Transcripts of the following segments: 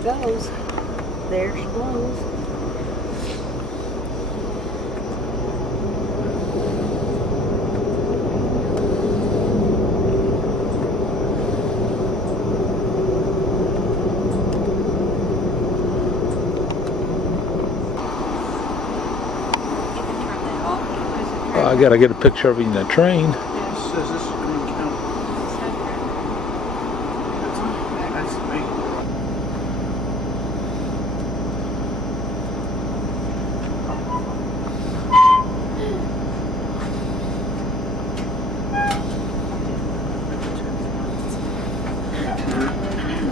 it goes. There she goes. I gotta get a picture of you in the train.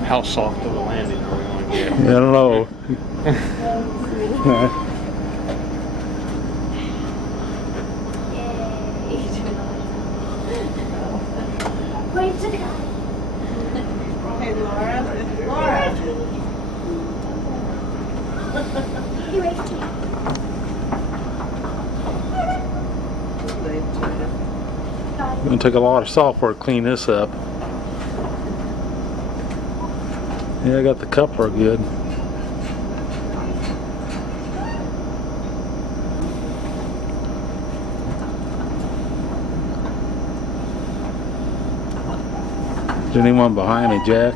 How soft of a landing are we going to get? I don't know. Wave to the guy. Hey, Laura. Laura. He waved to you. It's gonna take a lot of software to clean this up. Yeah, I got the coupler good. Is there anyone behind me, Jack?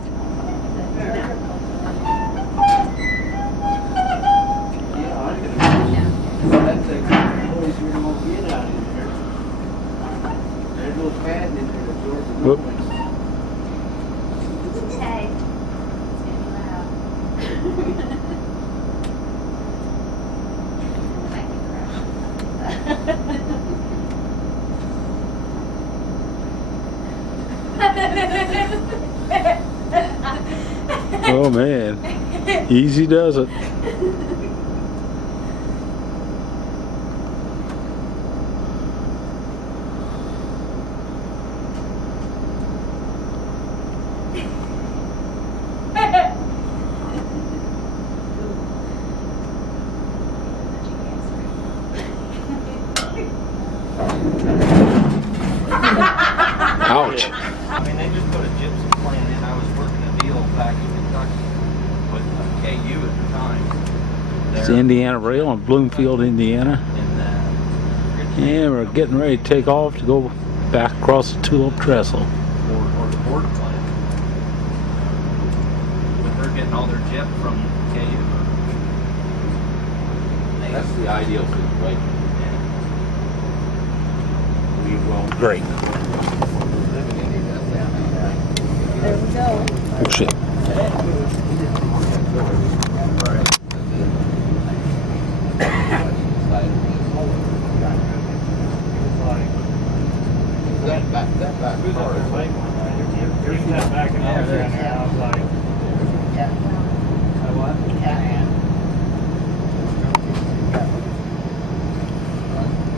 Whoop. Hey. Oh man, easy does it. Ouch. I mean, they just put a gypsum plant in. I was working a deal back in Kentucky with KU at the time. It's Indiana Rail in Bloomfield, Indiana. And we're getting ready to take off to go back across the Tulip Trestle. Or the board plant. But they're getting all their jet from KU. That's the ideal situation. We will. Great. There we go. Oh shit.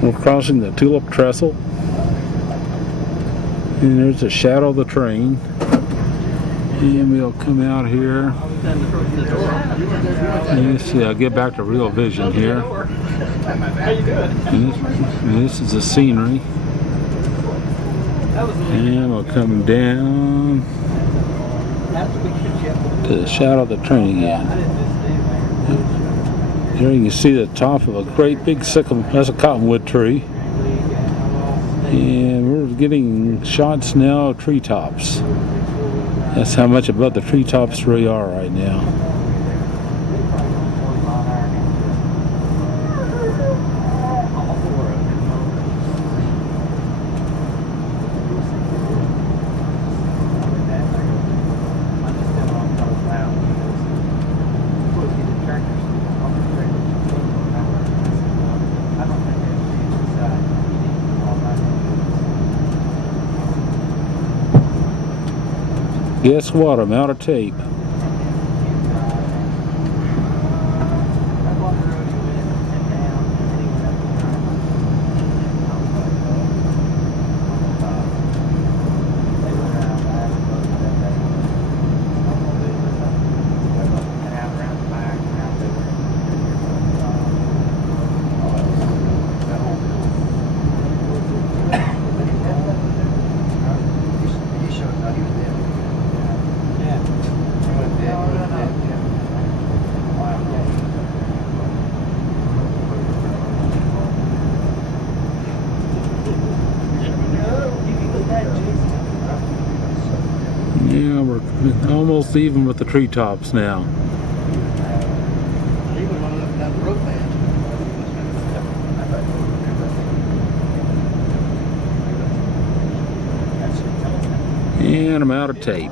We're crossing the Tulip Trestle. And there's the shadow of the train. And we'll come out here. And you see, I'll get back to real vision here. And this is the scenery. And we'll come down to the shadow of the train again. Here you can see the top of a great big sycamore. That's a cottonwood tree. And we're getting shots now of treetops. That's how much above the treetops we are right now. Guess what? I'm out of tape. we're almost even with the treetops now. Even when I look down the road, man. And I'm out of tape.